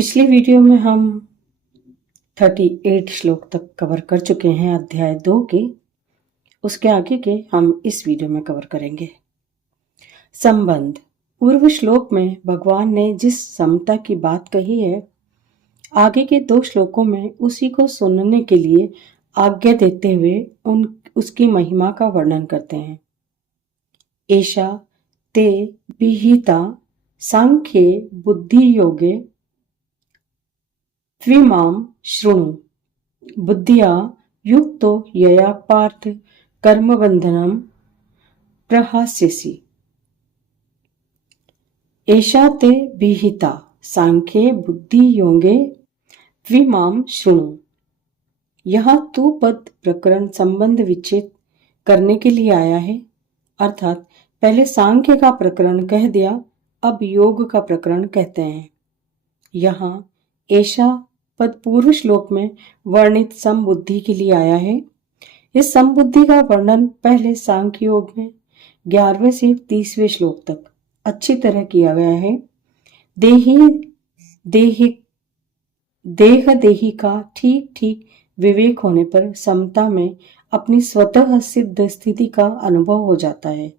पिछली वीडियो में हम 38 श्लोक तक कवर कर चुके हैं अध्याय 2 के। उसके आगे के हम इस वीडियो में कवर करेंगे। संबंध। पूर्व श्लोक में भगवान ने जिस समता की बात कही है, आगे के 2 श्लोकों में उसी को सुनने के लिए आज्ञा देते हुए उसकी महिमा का वर्णन करते हैं। एषा ते विहिता सांख्ये बुद्धि योगे त्विमां शृणु बुद्धिया युक्तो यया पार्थ कर्मबन्धनं प्रहास्यसि। एषा ते विहिता सांख्ये बुद्धि योगे त्विमां शृणु। यह तू पद प्रकरण संबंध विच्छेद करने के लिए आया है, अर्थात पहले सांख्य का प्रकरण कह दिया, अब योग का प्रकरण कहते हैं। यहाँ ऐसा पद पूर्व श्लोक में वर्णित समबुद्धि के लिए आया है। इस समबुद्धि का वर्णन पहले सांख्य योग में 11वें से 30वें श्लोक तक अच्छी तरह किया गया है। देही का ठीक ठीक विवेक होने पर समता में अपनी स्वतः सिद्ध स्थिति का अनुभव हो जाता है,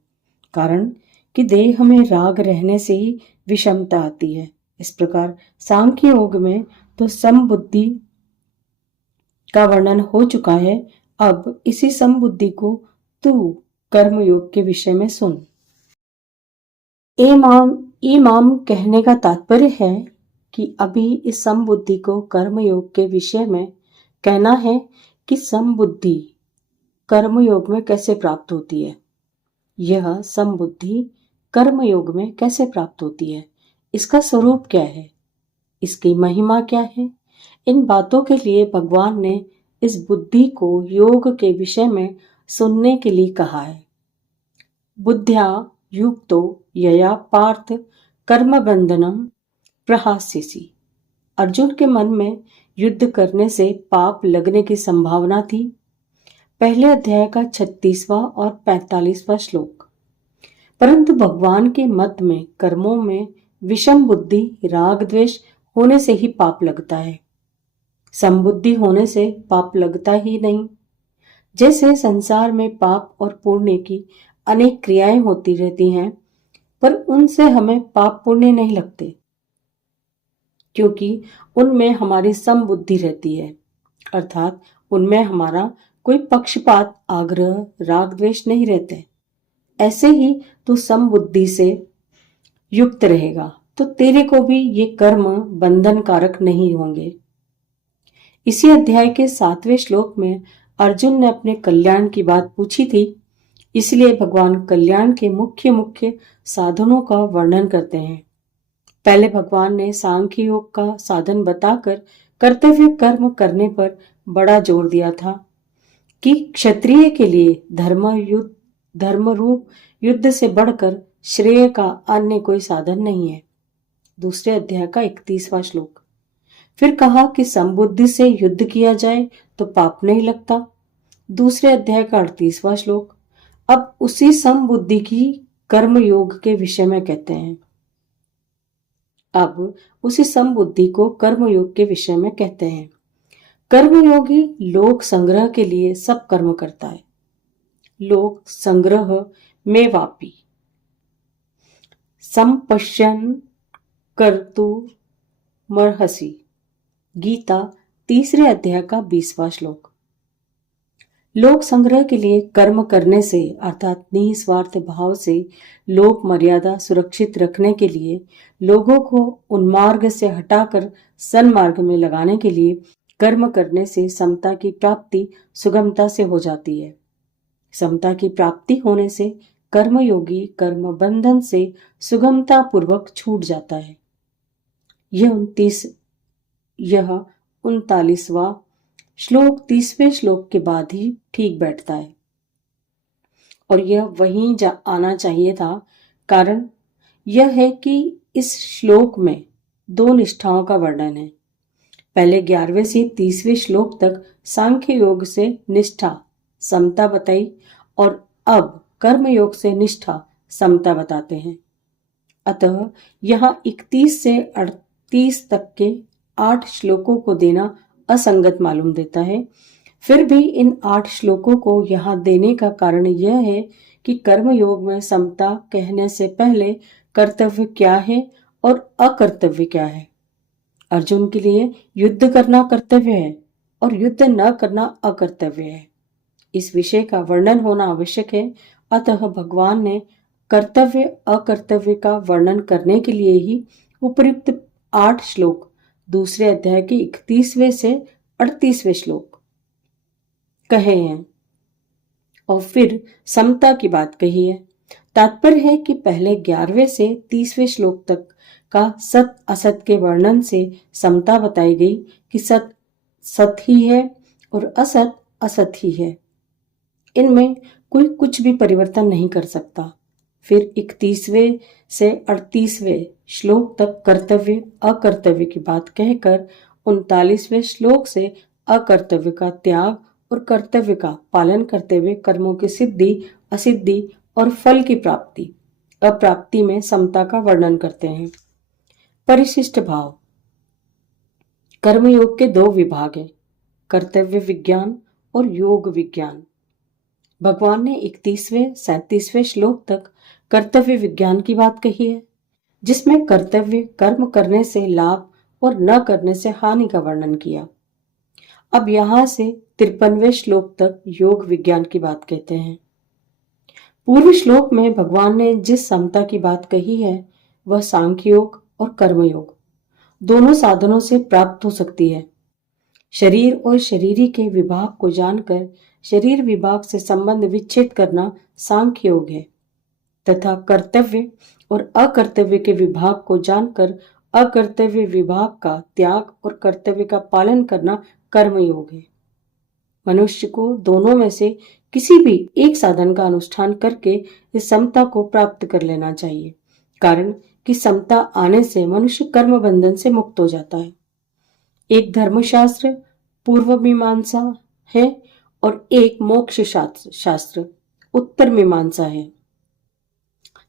कारण कि देह में राग रहने से ही विषमता आती है। इस प्रकार सांख्य योग में तो समबुद्धि का वर्णन हो चुका है। अब इसी समबुद्धि को तू कर्मयोग के विषय में सुन। इमाम कहने का तात्पर्य है कि अभी इस समबुद्धि को कर्मयोग के विषय में कहना है कि समबुद्धि कर्मयोग में कैसे प्राप्त होती है। यह समबुद्धि कर्मयोग में कैसे प्राप्त होती है, इसका स्वरूप क्या है, इसकी महिमा क्या है। इन बातों के लिए भगवान ने इस बुद्धि को योग के विषय में सुनने के लिए कहा है। बुद्ध्या युक्तो यया पार्थ कर्मबन्धनं प्रहास्यसि। अर्जुन के मन में युद्ध करने से पाप लगने की संभावना थी। पहले अध्याय का 36वां और 45वां श्लोक। परंतु भगवान के मत में कर्मों में विषम बुद्धि राग द्वेष होने से ही पाप लगता है, समबुद्धि होने से पाप लगता ही नहीं। जैसे संसार में पाप और पुण्य की अनेक क्रियाएं होती रहती हैं, पर उनसे हमें पाप पुण्य नहीं लगते, क्योंकि उनमें हमारी समबुद्धि रहती है, अर्थात उनमें हमारा कोई पक्षपात आग्रह राग द्वेष नहीं रहते। ऐसे ही तू समबुद्धि से युक्त रहेगा तो तेरे को भी ये कर्म बंधन कारक नहीं होंगे। इसी अध्याय के 7वें श्लोक में अर्जुन ने अपने कल्याण की बात पूछी थी, इसलिए भगवान कल्याण के मुख्य साधनों का वर्णन करते हैं। पहले भगवान ने सांख्य योग का साधन बताकर कर्तव्य कर्म करने पर बड़ा जोर दिया था कि क्षत्रिय के लिए धर्मरूप युद्ध से बढ़कर श्रेय का अन्य कोई साधन नहीं है। दूसरे अध्याय का 31वां श्लोक। फिर कहा कि समबुद्धि से युद्ध किया जाए तो पाप नहीं लगता। दूसरे अध्याय का 38वां श्लोक। अब उसी समबुद्धि की कर्म योग के विषय में कहते हैं। अब उसी समबुद्धि को कर्म योग के विषय में कहते हैं। कर्मयोगी लोक संग्रह के लिए सब कर्म करता है। लोक संग्रह में वापी संपश्यन कर्तु मर्हसि। गीता 3 अध्याय का 20वां श्लोक। लोक संग्रह के लिए कर्म करने से अर्थात निस्वार्थ भाव से लोक मर्यादा सुरक्षित रखने के लिए, लोगों को उन्मार्ग से हटाकर सन्मार्ग में लगाने के लिए कर्म करने से समता की प्राप्ति सुगमता से हो जाती है। समता की प्राप्ति होने से कर्मयोगी कर्म बंधन से सुगमता पूर्वक छूट जाता है। यह 39वां श्लोक 30वें श्लोक के बाद ही ठीक बैठता है और यह वहीं आना चाहिए था। कारण यह है कि इस श्लोक में 2 निष्ठाओं का वर्णन है। पहले 11वें से 30वें श्लोक तक सांख्य योग से निष्ठा समता बताई और अब कर्म योग से निष्ठा समता बताते हैं। अतः यहाँ 31 से 38 तक के 8 श्लोकों को देना असंगत मालूम देता है। फिर भी इन 8 श्लोकों को यहाँ देने का कारण यह है कि कर्मयोग में समता कहने से पहले कर्तव्य क्या है और अकर्तव्य क्या है। अर्जुन के लिए युद्ध करना कर्तव्य है और युद्ध न करना अकर्तव्य है। इस विषय का वर्णन होना आवश्यक है। अतः भगवान ने कर्तव्य अकर्तव्य का वर्णन करने के लिए ही उपयुक्त 8 श्लोक दूसरे अध्याय के 31वें से 38वें श्लोक कहे हैं और फिर समता की बात कही है। तात्पर्य है कि पहले 11वें से 30वें श्लोक तक का सत असत के वर्णन से समता बताई गई कि सत सत ही है और असत असत ही है, इनमें कोई कुछ भी परिवर्तन नहीं कर सकता। फिर 31वें से 38वें श्लोक तक कर्तव्य अकर्तव्य की बात कहकर 39वें श्लोक से अकर्तव्य का त्याग और कर्तव्य का पालन करते हुए कर्मों की सिद्धि असिद्धि और फल की प्राप्ति अप्राप्ति में समता का वर्णन करते हैं। परिशिष्ट भाव। कर्मयोग के 2 विभाग हैं, कर्तव्य विज्ञान और योग विज्ञान। भगवान ने 31वें 37वें श्लोक तक कर्तव्य विज्ञान की बात कही है, जिसमें कर्तव्य कर्म करने से लाभ और न करने से हानि का वर्णन किया। अब यहां से 53वें श्लोक तक योग विज्ञान की बात कहते हैं। पूर्व श्लोक में भगवान ने जिस समता की बात कही है वह सांख्य योग और कर्मयोग दोनों साधनों से प्राप्त हो सकती है। शरीर और शरीरी के विभाग को जानकर शरीर विभाग से संबंध विच्छेद करना सांख्य योग है तथा कर्तव्य और अकर्तव्य के विभाग को जानकर अकर्तव्य विभाग का त्याग और कर्तव्य का पालन करना कर्मयोग है। मनुष्य को दोनों में से किसी भी एक साधन का अनुष्ठान करके इस समता को प्राप्त कर लेना चाहिए, कारण कि समता आने से मनुष्य कर्म बंधन से मुक्त हो जाता है। एक धर्मशास्त्र पूर्व मीमांसा है और एक मोक्ष शास्त्र उत्तर मीमांसा है।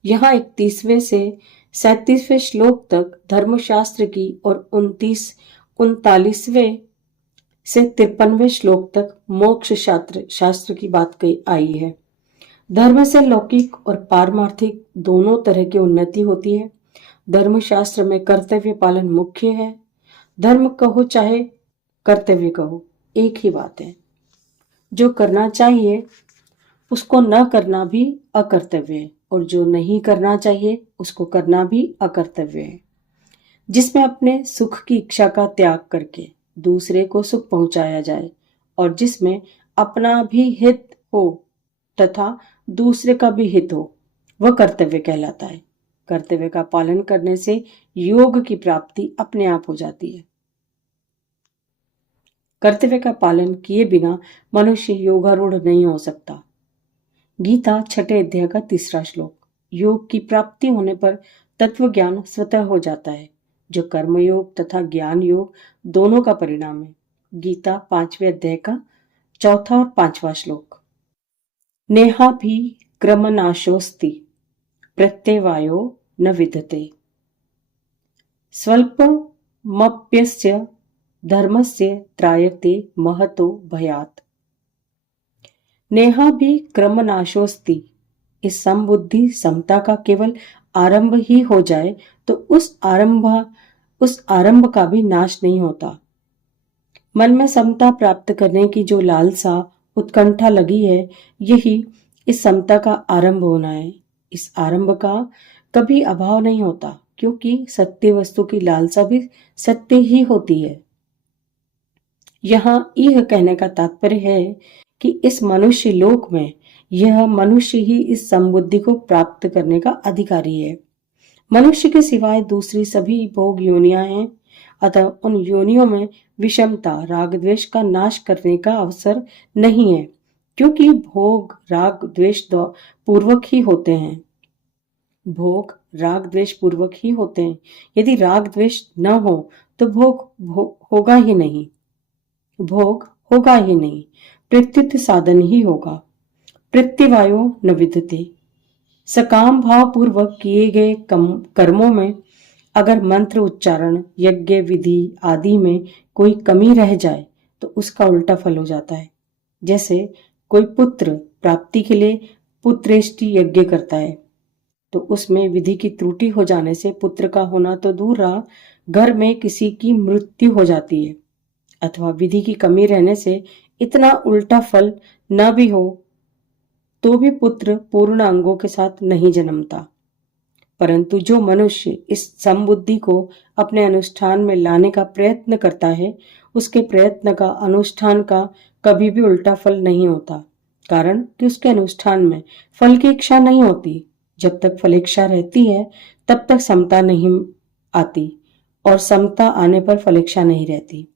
यहाँ 31वें से 37वें श्लोक तक धर्मशास्त्र की और 39वें से 53वें श्लोक तक मोक्ष शास्त्र की बात आई है। धर्म से लौकिक और पारमार्थिक दोनों तरह की उन्नति होती है। धर्मशास्त्र में कर्तव्य पालन मुख्य है। धर्म कहो चाहे कर्तव्य कहो, एक ही बात है। जो करना चाहिए उसको न करना भी अकर्तव्य है और जो नहीं करना चाहिए उसको करना भी अकर्तव्य है। जिसमें अपने सुख की इच्छा का त्याग करके दूसरे को सुख पहुंचाया जाए और जिसमें अपना भी हित हो तथा दूसरे का भी हित हो, वह कर्तव्य कहलाता है। कर्तव्य का पालन करने से योग की प्राप्ति अपने आप हो जाती है। कर्तव्य का पालन किए बिना मनुष्य योगारूढ़ नहीं हो सकता। गीता 6 अध्याय का 3 श्लोक। योग की प्राप्ति होने पर तत्व ज्ञान स्वतः हो जाता है, जो कर्मयोग तथा ज्ञान योग दोनों का परिणाम है। गीता 5वें अध्याय का 4 और 5वां श्लोक। नेहा भी क्रमनाशोस्ति प्रत्यवायो न विद्यते स्वल्पमप्यस्य धर्मस्य त्रायते महतो भयात्। नेहा भी क्रमनाशोस्ति। इस समबुद्धि समता का केवल आरंभ ही हो जाए तो उस आरंभ का भी नाश नहीं होता। मन में समता प्राप्त करने की जो लालसा उत्कंठा लगी है, यही इस समता का आरंभ होना है। इस आरंभ का कभी अभाव नहीं होता, क्योंकि सत्य वस्तु की लालसा भी सत्य ही होती है। यहाँ यह कहने का तात्पर्य है कि इस मनुष्य लोक में यह मनुष्य ही इस समबुद्धि को प्राप्त करने का अधिकारी है। मनुष्य के सिवाय दूसरी सभी भोग योनियां हैं, अतः उन योनियों में विषमता राग द्वेष का नाश करने का अवसर नहीं है, क्योंकि भोग राग द्वेष पूर्वक ही होते हैं। भोग राग द्वेष पूर्वक ही होते हैं। यदि राग द्वेष न हो तो भोग होगा ही नहीं। भोग होगा ही नहीं, प्रत्युत साधन ही होगा। प्रत्यवायो न विद्यते। सकाम भाव पूर्वक किए गए कर्मों में अगर मंत्र उच्चारण, यज्ञ विधि आदि में कोई कमी रह जाए तो उसका उल्टा फल हो जाता है। जैसे कोई पुत्र प्राप्ति के लिए पुत्रेष्टि यज्ञ करता है तो उसमें विधि की त्रुटि हो जाने से पुत्र का होना तो दूर रहा, घर में किसी की मृत्यु हो जाती है। अथवा विधि की कमी रहने से इतना उल्टा फल न भी हो तो भी पुत्र पूर्ण अंगों के साथ नहीं जन्मता। परंतु जो मनुष्य इस समबुद्धि को अपने अनुष्ठान में लाने का प्रयत्न करता है, उसके प्रयत्न का अनुष्ठान का कभी भी उल्टा फल नहीं होता, कारण कि उसके अनुष्ठान में फल की इच्छा नहीं होती। जब तक फलेच्छा रहती है तब तक समता नहीं आती और समता आने पर फलेच्छा नहीं रहती।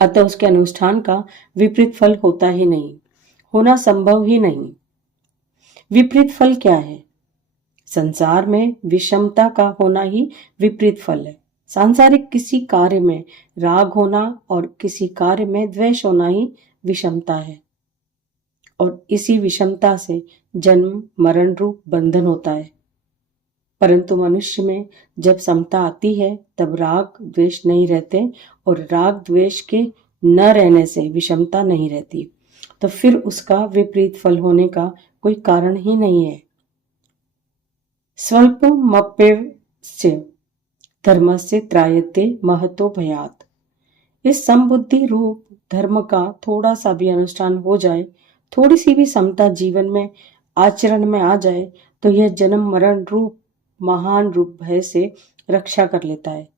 अतः उसके अनुष्ठान का विपरीत फल होता ही नहीं, होना संभव ही नहीं। विपरीत फल क्या है? संसार में विषमता का होना ही विपरीत फल है। सांसारिक किसी कार्य में राग होना और किसी कार्य में द्वेष होना ही विषमता है और इसी विषमता से जन्म मरण रूप बंधन होता है। परंतु मनुष्य में जब समता आती है तब राग द्वेष नहीं रहते और राग द्वेष के न रहने से विषमता नहीं रहती, तो फिर उसका विपरीत फल होने का कोई कारण ही नहीं है। स्वल्पमप्यस्य धर्मस्य त्रायते महतो भयात्। इस समबुद्धि रूप धर्म का थोड़ा सा भी अनुष्ठान हो जाए, थोड़ी सी भी समता जीवन में आचरण में आ जाए तो यह जन्म मरण रूप महान रूप भय से रक्षा कर लेता है।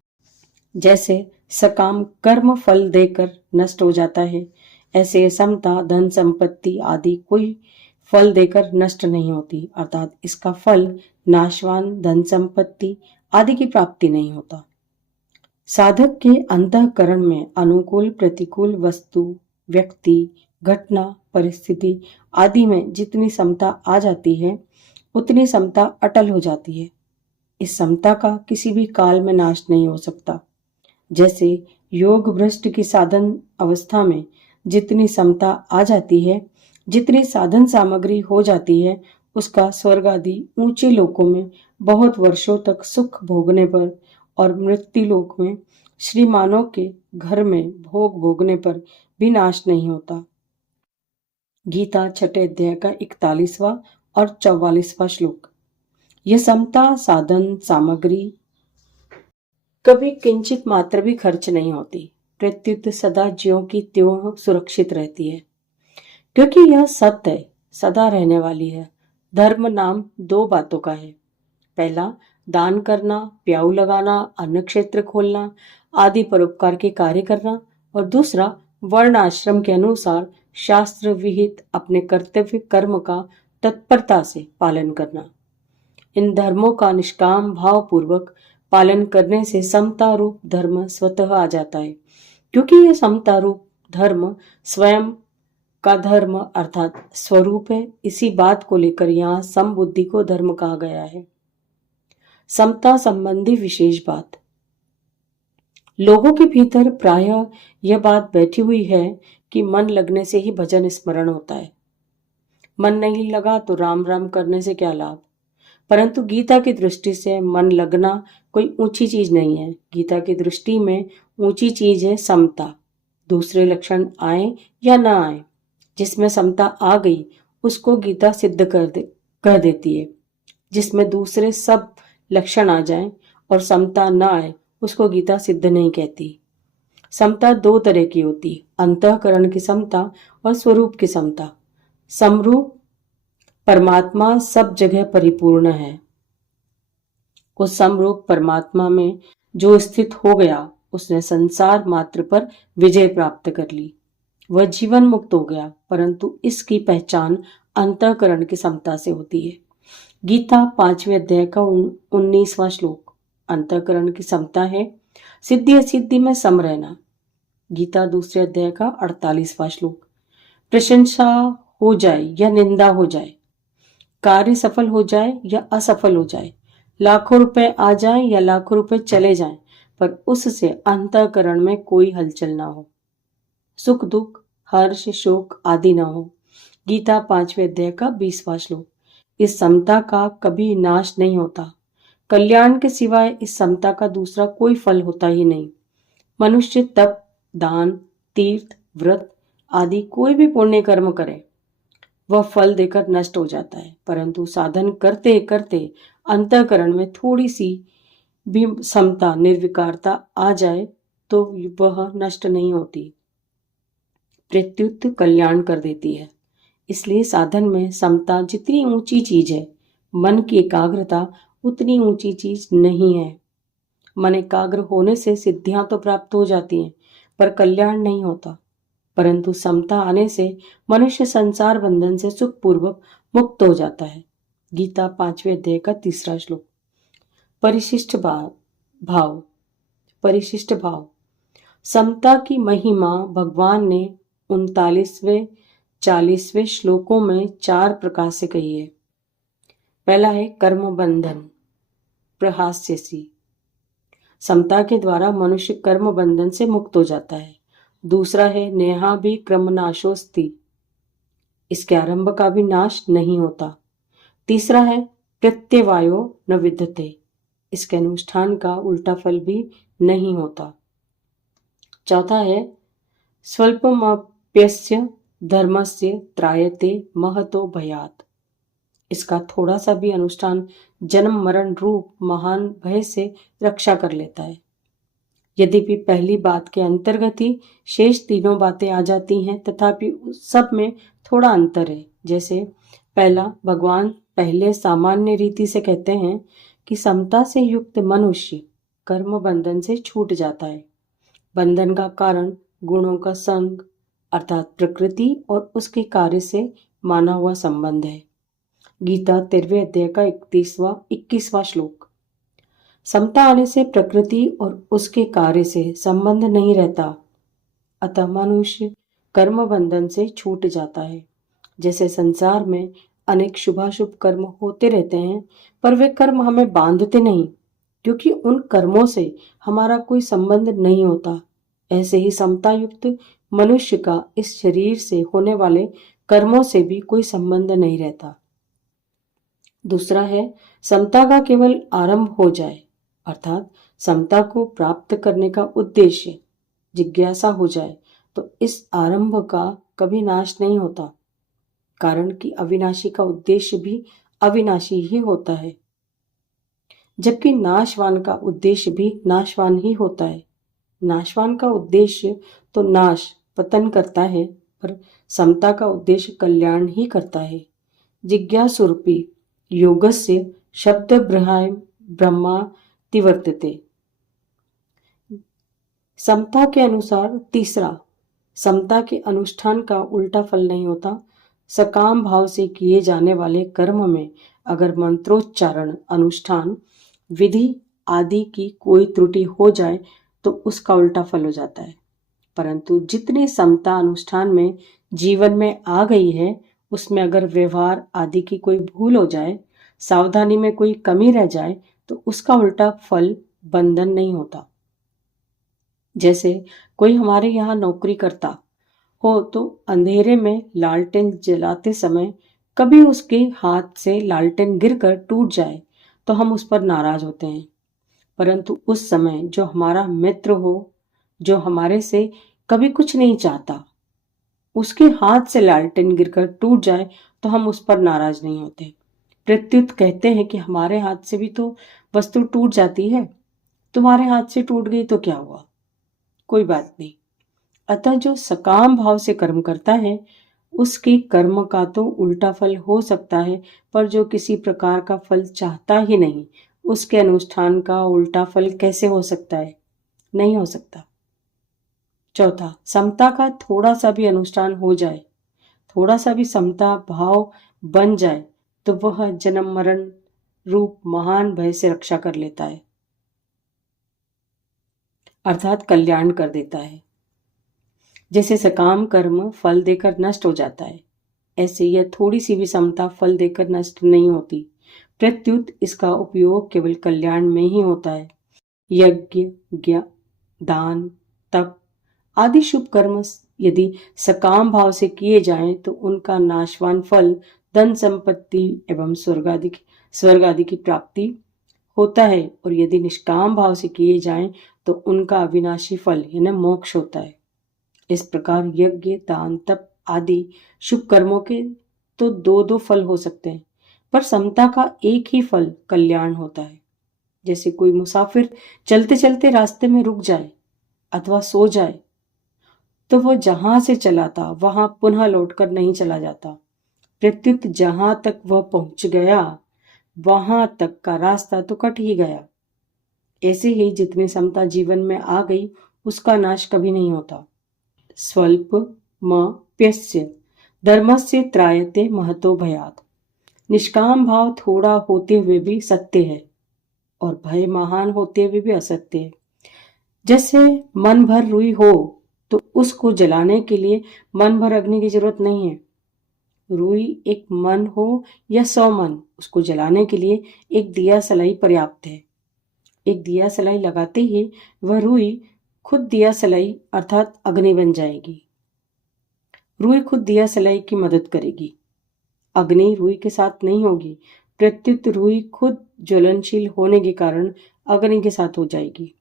जैसे सकाम कर्म फल देकर नष्ट हो जाता है, ऐसे समता धन संपत्ति आदि कोई फल देकर नष्ट नहीं होती, अर्थात इसका फल नाशवान धन संपत्ति आदि की प्राप्ति नहीं होता। साधक के अंतःकरण में अनुकूल प्रतिकूल वस्तु, व्यक्ति, घटना, परिस्थिति आदि में जितनी समता आ जाती है उतनी समता अटल हो जाती है। इस समता का किसी भी काल में नाश नहीं हो सकता। जैसे योग भ्रष्ट की साधन अवस्था में जितनी समता आ जाती है, जितनी साधन सामग्री हो जाती है, उसका स्वर्ग आदि ऊंचे लोकों में बहुत वर्षों तक सुख भोगने पर और मृत्यु लोक में श्रीमानों के घर में भोग भोगने पर भी नाश नहीं होता। गीता छठे अध्याय का 41वां और 44वां श्लोक। यह समता साधन सामग्री कभी किंचित मात्र भी खर्च नहीं होती, प्रत्युत सदा ज्यों की त्यों सुरक्षित रहती है, क्योंकि यह सत्य है, सदा रहने वाली है। धर्म नाम दो बातों का है। पहला दान करना, प्याऊ लगाना, अन्न क्षेत्र खोलना आदि परोपकार के कार्य करना, और दूसरा वर्ण आश्रम के अनुसार शास्त्र विहित अपने कर्तव्य कर्म का तत्परता से पालन करना। इन धर्मों का निष्काम भाव पूर्वक पालन करने से समता रूप धर्म स्वतः आ जाता है, क्योंकि यह समता रूप धर्म स्वयं का धर्म अर्थात स्वरूप है। इसी बात को लेकर यहाँ समबुद्धि को धर्म कहा गया है। समता संबंधी विशेष बात। लोगों के भीतर प्रायः यह बात बैठी हुई है कि मन लगने से ही भजन स्मरण होता है, मन नहीं लगा तो राम राम करने से क्या लाभ। परंतु गीता की दृष्टि से मन लगना कोई ऊंची चीज नहीं है। गीता की दृष्टि में ऊंची चीज है समता। दूसरे लक्षण आए या ना आए, जिसमें समता आ गई उसको गीता सिद्ध कर देती है। जिसमें दूसरे सब लक्षण आ जाएं और समता न आए उसको गीता सिद्ध नहीं कहती। समता दो तरह की होती, अंतःकरण की समता और स्वरूप की समता। समरूप परमात्मा सब जगह परिपूर्ण है। उस समरूप परमात्मा में जो स्थित हो गया उसने संसार मात्र पर विजय प्राप्त कर ली, वह जीवन मुक्त हो गया। परंतु इसकी पहचान अंतःकरण की समता से होती है। गीता 5वें अध्याय का 19वां श्लोक। अंतःकरण की समता है सिद्धि असिद्धि में सम रहना। गीता 2 अध्याय का 48वां श्लोक। प्रशंसा हो जाए या निंदा हो जाए, कार्य सफल हो जाए या असफल हो जाए, लाखों रुपए आ जाए या लाखों रुपए चले जाएं, पर उससे अंतःकरण में कोई हलचल ना हो, सुख दुख हर्ष शोक आदि ना हो। गीता 5वें अध्याय का 20वां श्लोक। इस समता का कभी नाश नहीं होता, कल्याण के सिवाय इस समता का दूसरा कोई फल होता ही नहीं। मनुष्य तप, दान, तीर्थ, व्रत आदि कोई भी पुण्य कर्म करे, वह फल देकर नष्ट हो जाता है, परंतु साधन करते करते अंतःकरण में थोड़ी सी भी समता, निर्विकारता आ जाए तो वह नष्ट नहीं होती, प्रत्युत कल्याण कर देती है। इसलिए साधन में समता जितनी ऊंची चीज है, मन की एकाग्रता उतनी ऊंची चीज नहीं है। मन एकाग्र होने से सिद्धियां तो प्राप्त हो जाती हैं, पर कल्याण नहीं होता। परंतु समता आने से मनुष्य संसार बंधन से सुखपूर्वक मुक्त हो जाता है। गीता 5वें अध्याय का 3रा श्लोक। परिशिष्ट भाव। परिशिष्ट भाव। समता की महिमा भगवान ने 39वें 40वें श्लोकों में 4 प्रकार से कही है। पहला है कर्म बंधन प्रहास्यसी। समता के द्वारा मनुष्य कर्म बंधन से मुक्त हो जाता है। दूसरा है नेहा भी क्रम नाशोस्ति, इसके आरंभ का भी नाश नहीं होता। तीसरा है प्रत्यवायो न विद्यते, इसके अनुष्ठान का उल्टा फल भी नहीं होता। चौथा है स्वल्पमप्यस्य धर्मस्य त्रायते महतो भयात्, इसका थोड़ा सा भी अनुष्ठान जन्म मरण रूप महान भय से रक्षा कर लेता है। यद्यपि पहली बात के अंतर्गत ही शेष तीनों बातें आ जाती हैं, तथापि सब में थोड़ा अंतर है। जैसे पहला, भगवान पहले सामान्य रीति से कहते हैं कि समता से युक्त मनुष्य कर्म बंधन से छूट जाता है। बंधन का कारण गुणों का संग अर्थात प्रकृति और उसके कार्य से माना हुआ संबंध है। गीता 13वें अध्याय का 21वां श्लोक। समता आने से प्रकृति और उसके कार्य से संबंध नहीं रहता, अतः मनुष्य कर्म बंधन से छूट जाता है। जैसे संसार में अनेक शुभाशुभ कर्म होते रहते हैं, पर वे कर्म हमें बांधते नहीं, क्योंकि उन कर्मों से हमारा कोई संबंध नहीं होता। ऐसे ही समता युक्त मनुष्य का इस शरीर से होने वाले कर्मों से भी कोई संबंध नहीं रहता। दूसरा है समता का केवल आरंभ हो जाए, अर्थात समता को प्राप्त करने का उद्देश्य जिज्ञासा हो जाए, तो इस आरंभ का कभी नाश नहीं होता, कारण कि अविनाशी का उद्देश्य भी अविनाशी ही होता है, जबकि नाशवान का उद्देश्य भी नाशवान ही होता है। नाशवान का उद्देश्य तो नाश पतन करता है, पर समता का उद्देश्य कल्याण ही करता है। जिज्ञासुरूपी योगस्य शब्द ब्रह्मा तिवर्तते। समता के अनुसार तीसरा, समता के अनुष्ठान का उल्टा फल नहीं होता। सकाम भाव से किए जाने वाले कर्म में अगर मंत्रोच्चारण, अनुष्ठान, विधि आदि की कोई त्रुटि हो जाए तो उसका उल्टा फल हो जाता है। परंतु जितनी समता अनुष्ठान में जीवन में आ गई है, उसमें अगर व्यवहार आदि की कोई भूल हो जाए, सावधानी में कोई कमी रह जाए, तो उसका उल्टा फल बंधन नहीं होता। जैसे कोई हमारे यहाँ नौकरी करता हो तो अंधेरे में लालटेन जलाते समय कभी उसके हाथ से लालटेन गिरकर टूट जाए तो हम उस पर नाराज होते हैं, परंतु उस समय जो हमारा मित्र हो, जो हमारे से कभी कुछ नहीं चाहता, उसके हाथ से लालटेन गिरकर टूट जाए तो हम उस पर नाराज नहीं होते। प्रत्युत कहते हैं कि हमारे हाथ से भी तो वस्तु टूट जाती है, तुम्हारे हाथ से टूट गई तो क्या हुआ, कोई बात नहीं। अतः जो सकाम भाव से कर्म करता है उसके कर्म का तो उल्टा फल हो सकता है, पर जो किसी प्रकार का फल चाहता ही नहीं, उसके अनुष्ठान का उल्टा फल कैसे हो सकता है? नहीं हो सकता। चौथा, समता का थोड़ा सा भी अनुष्ठान हो जाए, थोड़ा सा भी समता भाव बन जाए तो वह जन्म मरण रूप महान भय से रक्षा कर लेता है, अर्थात कल्याण कर देता है। जैसे सकाम कर्म फल देकर नष्ट हो जाता है, ऐसे यह थोड़ी सी भी समता फल देकर नष्ट नहीं होती, प्रत्युत इसका उपयोग केवल कल्याण में ही होता है। यज्ञ, दान, तप आदि शुभ कर्म यदि सकाम भाव से किए जाएं तो उनका नाशवान फल धन संपत्ति एवं स्वर्ग आदि की प्राप्ति होता है और यदि निष्काम भाव से किए जाएं तो उनका अविनाशी फल यानी मोक्ष होता है। इस प्रकार यज्ञ, दान, तप आदि शुभ कर्मों के तो दो दो फल हो सकते हैं, पर समता का एक ही फल कल्याण होता है। जैसे कोई मुसाफिर चलते चलते रास्ते में रुक जाए अथवा सो जाए तो वह जहां से चला था वहां पुनः लौटकर नहीं चला जाता, प्रत्युत जहां तक वह पहुंच गया वहां तक का रास्ता तो कट ही गया। ऐसे ही जितनी समता जीवन में आ गई उसका नाश कभी नहीं होता। स्वल्पमप्यस्य धर्मस्य त्रायते महतो भयात्। निष्काम भाव थोड़ा होते हुए भी सत्य है और भय महान होते हुए भी असत्य है। जैसे मन भर रुई हो तो उसको जलाने के लिए मन भर अग्नि की जरूरत नहीं है। रुई एक मन हो या 100 मन, उसको जलाने के लिए एक दिया सलाई पर्याप्त है। एक दिया सलाई लगाते ही वह रुई खुद दिया सलाई अर्थात अग्नि बन जाएगी। रुई खुद दिया सलाई की मदद करेगी, अग्नि रुई के साथ नहीं होगी, प्रत्युत रुई खुद ज्वलनशील होने के कारण अग्नि के साथ हो जाएगी।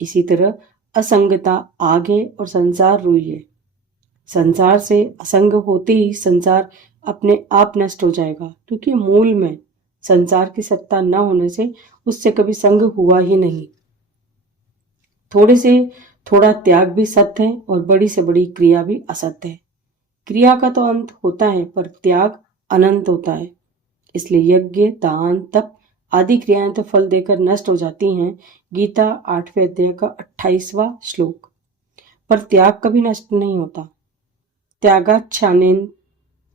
इसी तरह असंगता आग है और संसार रुई है। संसार से असंग होते ही संसार अपने आप नष्ट हो जाएगा, क्योंकि मूल में संसार की सत्ता न होने से उससे कभी संग हुआ ही नहीं। थोड़े से थोड़ा त्याग भी सत्य है और बड़ी से बड़ी क्रिया भी असत्य है। क्रिया का तो अंत होता है पर त्याग अनंत होता है। इसलिए यज्ञ, दान, तप आदि क्रियाएं तो फल देकर नष्ट हो जाती हैं। गीता 8वें अध्याय का 28वां श्लोक। पर त्याग कभी नष्ट नहीं होता।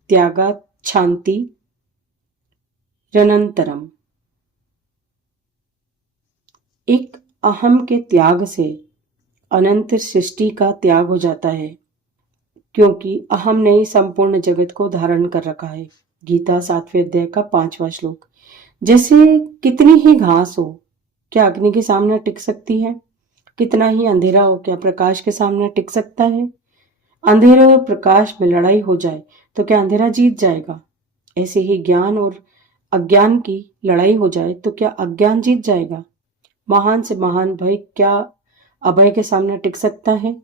त्यागाच्छान्ति रनंतरम। एक अहम के त्याग से अनंत सृष्टि का त्याग हो जाता है, क्योंकि अहम ने ही संपूर्ण जगत को धारण कर रखा है। गीता 7वें अध्याय का 5वां श्लोक। जैसे कितनी ही घास हो, क्या अग्नि के सामने टिक सकती है? कितना ही अंधेरा हो, क्या प्रकाश के सामने टिक सकता है? अंधेरे और प्रकाश में लड़ाई हो जाए तो क्या अंधेरा जीत जाएगा? ऐसे ही ज्ञान और अज्ञान की लड़ाई हो जाए तो क्या अज्ञान जीत जाएगा? महान से महान भय क्या अभय के सामने टिक सकता है?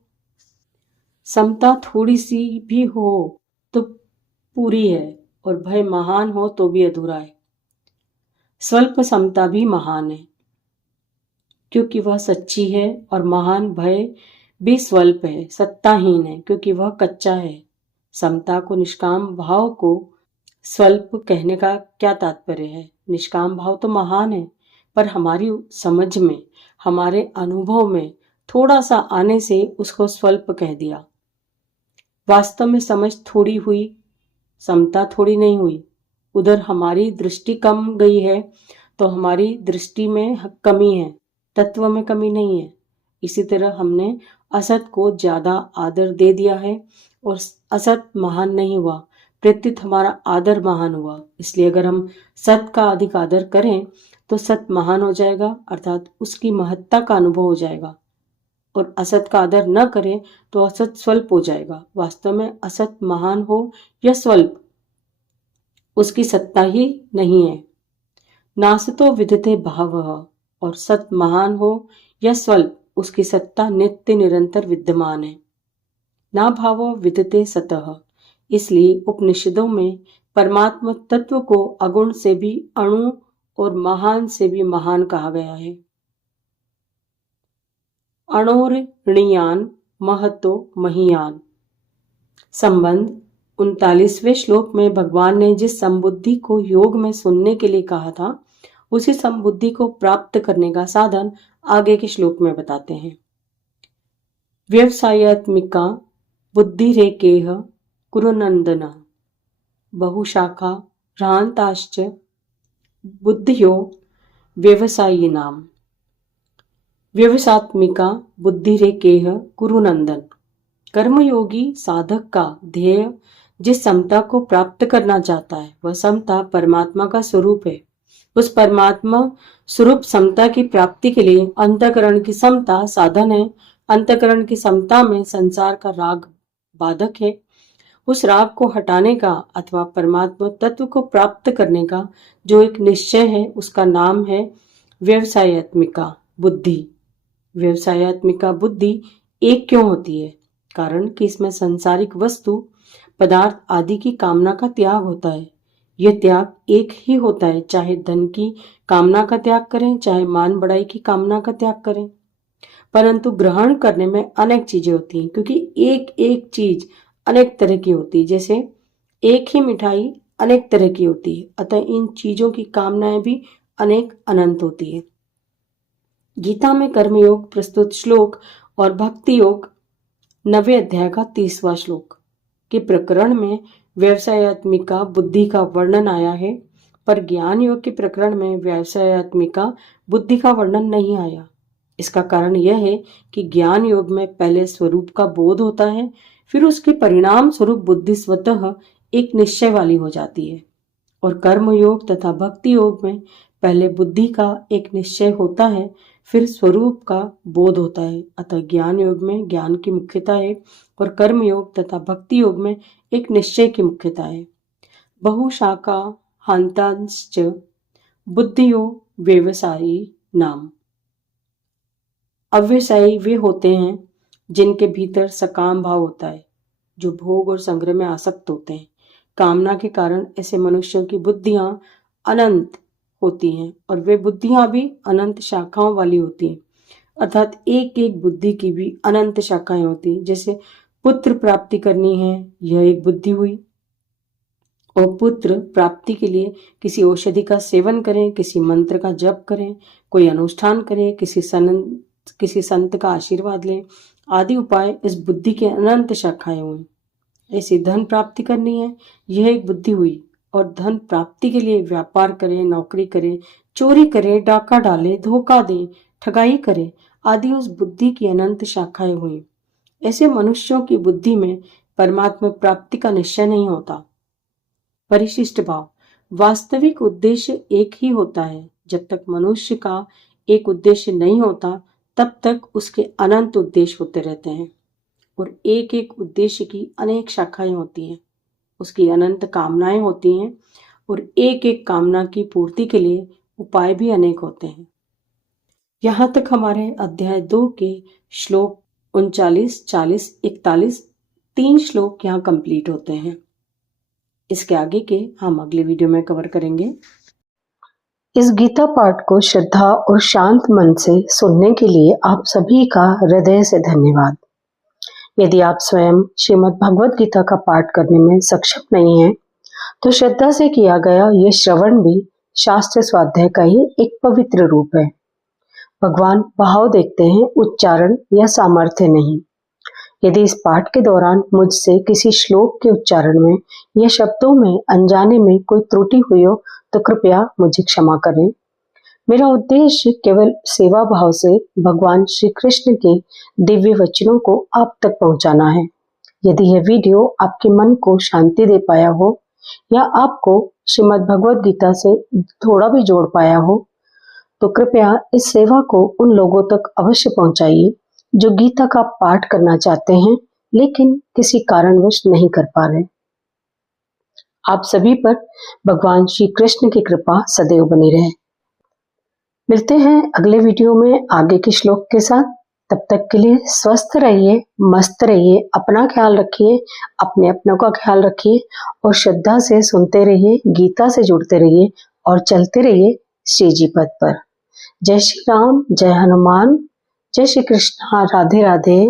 समता थोड़ी सी भी हो तो पूरी है और भय महान हो तो भी अधूरा है। स्वल्प समता भी महान है, क्योंकि वह सच्ची है, और महान भय भी स्वल्प है, सत्ताहीन है, क्योंकि वह कच्चा है। समता को, निष्काम भाव को स्वल्प कहने का क्या तात्पर्य है? निष्काम भाव तो महान है, पर हमारी समझ में, हमारे अनुभव में थोड़ा सा आने से उसको स्वल्प कह दिया। वास्तव में समझ थोड़ी हुई, समता थोड़ी नहीं हुई। उधर हमारी दृष्टि कम गई है तो हमारी दृष्टि में कमी है, तत्व में कमी नहीं है। इसी तरह हमने असत को ज्यादा आदर दे दिया है और असत महान नहीं हुआ, प्रत्युत हमारा आदर महान हुआ। इसलिए अगर हम सत का अधिक आदर करें तो सत महान हो जाएगा, अर्थात उसकी महत्ता का अनुभव हो जाएगा, और असत का आदर न करें तो असत स्वल्प हो जाएगा। वास्तव में असत महान हो या स्वल्प, उसकी सत्ता ही नहीं है। नासतो विदते भावः, और सत महान हो या स्वल्प, उसकी सत्ता नित्य निरंतर विद्यमान है। ना भावो विदते सतः। इसलिए उपनिषदों में परमात्मा तत्व को अगुण से भी अणु और महान से भी महान कहा गया है। अणोरणीयान महतो महीयान। संबंध 39वें श्लोक में भगवान ने जिस संबुद्धि को योग में सुनने के लिए कहा था, उसी संबुद्धि को प्राप्त करने का साधन आगे के श्लोक में बताते हैं। व्यवसायत्मिका बुद्धिरेकेह कुरुनंदन बहुशाखा भ्रांताश्च बुद्धियो व्यवसायिनाम। व्यवसात्मिका बुद्धिरेकेह कुरुनंदन। कर्मयोगी साधक का ध्येय जिस समता को प्राप्त करना चाहता है, वह समता परमात्मा का स्वरूप है। उस परमात्मा स्वरूप समता की प्राप्ति के लिए अंतःकरण की समता साधन है। अंतःकरण की समता में संसार का राग बाधक है। उस राग को हटाने का अथवा परमात्मा तत्व को प्राप्त करने का जो एक निश्चय है, उसका नाम है व्यवसायत्मिका बुद्धि। व्यवसायत्मिका बुद्धि एक क्यों होती है? कारण कि इसमें सांसारिक वस्तु, पदार्थ आदि की कामना का त्याग होता है। यह त्याग एक ही होता है, चाहे धन की कामना का त्याग करें, चाहे मान बढ़ाई की कामना का त्याग करें। परंतु ग्रहण करने में अनेक चीजें होती हैं, क्योंकि एक एक चीज अनेक तरह की होती है। जैसे एक ही मिठाई अनेक तरह की होती है, अतः इन चीजों की कामनाएं भी अनेक अनंत होती है। गीता में कर्मयोग प्रस्तुत श्लोक और भक्ति योग 9वें अध्याय का 30वां श्लोक के प्रकरण में व्यवसायत्मिका बुद्धि का वर्णन आया है, पर ज्ञान योग के प्रकरण में व्यवसायत्मिका बुद्धि का वर्णन नहीं आया। इसका कारण यह है कि ज्ञान योग में पहले स्वरूप का बोध होता है, फिर उसके परिणाम स्वरूप बुद्धि स्वतः एक निश्चय वाली हो जाती है, और कर्म योग तथा भक्ति योग में पहले बुद्धि का एक निश्चय होता है, फिर स्वरूप का बोध होता है। अतः ज्ञान योग में ज्ञान की मुख्यता है और कर्म योग तथा भक्ति योग में एक निश्चय की मुख्यता है। बहुशाखा हंतांश्च बुद्धियो व्यवसायी नाम। अव्यवसायी वे होते हैं जिनके भीतर सकाम भाव होता है, जो भोग और संग्रह में आसक्त होते हैं। कामना के कारण ऐसे मनुष्यों की बुद्धियां अनंत होती हैं, और वे बुद्धियां भी अनंत शाखाओं वाली होती हैं, अर्थात एक एक बुद्धि की भी अनंत शाखाएं होती हैं। जैसे पुत्र प्राप्ति करनी है, यह एक बुद्धि हुई, और पुत्र प्राप्ति के लिए किसी औषधि का सेवन करें, किसी मंत्र का जप करें, कोई अनुष्ठान करें, किसी संत का आशीर्वाद लें, आदि उपाय इस बुद्धि के अनंत शाखाएं हुई। ऐसी धन प्राप्ति करनी है, यह एक बुद्धि हुई, और धन प्राप्ति के लिए व्यापार करें, नौकरी करें, चोरी करें, डाका डालें, धोखा दें, ठगाई करें, आदि उस बुद्धि की अनंत शाखाएं हुई। ऐसे मनुष्यों की बुद्धि में परमात्मा प्राप्ति का निश्चय नहीं होता। परिशिष्ट भाव। वास्तविक उद्देश्य एक ही होता है। जब तक मनुष्य का एक उद्देश्य नहीं होता, तब तक उसके अनंत उद्देश्य होते रहते हैं, और एक एक उद्देश्य की अनेक शाखाएं होती हैं, उसकी अनंत कामनाएं होती हैं, और एक एक कामना की पूर्ति के लिए उपाय भी अनेक होते हैं। यहाँ तक हमारे अध्याय 2 के श्लोक 39, 40, 41 3 श्लोक यहाँ कंप्लीट होते हैं। इसके आगे के हम अगले वीडियो में कवर करेंगे। इस गीता पाठ को श्रद्धा और शांत मन से सुनने के लिए आप सभी का हृदय से धन्यवाद। यदि आप स्वयं श्रीमद् भगवत गीता का पाठ करने में सक्षम नहीं हैं, तो श्रद्धा से किया गया यह श्रवण भी शास्त्र स्वाध्याय का ही एक पवित्र रूप है। भगवान भाव देखते हैं, उच्चारण या सामर्थ्य नहीं। यदि इस पाठ के दौरान मुझसे किसी श्लोक के उच्चारण में या शब्दों में अनजाने में कोई त्रुटि हुई हो, तो कृपया मुझे क्षमा करें। मेरा उद्देश्य केवल सेवा भाव से भगवान श्री कृष्ण के दिव्य वचनों को आप तक पहुंचाना है। यदि यह वीडियो आपके मन को शांति दे पाया हो या आपको श्रीमद् भगवत गीता से थोड़ा भी जोड़ पाया हो, तो कृपया इस सेवा को उन लोगों तक अवश्य पहुंचाइए जो गीता का पाठ करना चाहते हैं लेकिन किसी कारणवश नहीं कर पा रहे। आप सभी पर भगवान श्री कृष्ण की कृपा सदैव बनी रहे। मिलते हैं अगले वीडियो में आगे के श्लोक के साथ। तब तक के लिए स्वस्थ रहिए, मस्त रहिए, अपना ख्याल रखिए, अपने अपनों का ख्याल रखिए, और श्रद्धा से सुनते रहिए, गीता से जुड़ते रहिए और चलते रहिए श्री जी पथ पर। जय श्री राम, जय हनुमान, जय श्री कृष्ण, राधे राधे।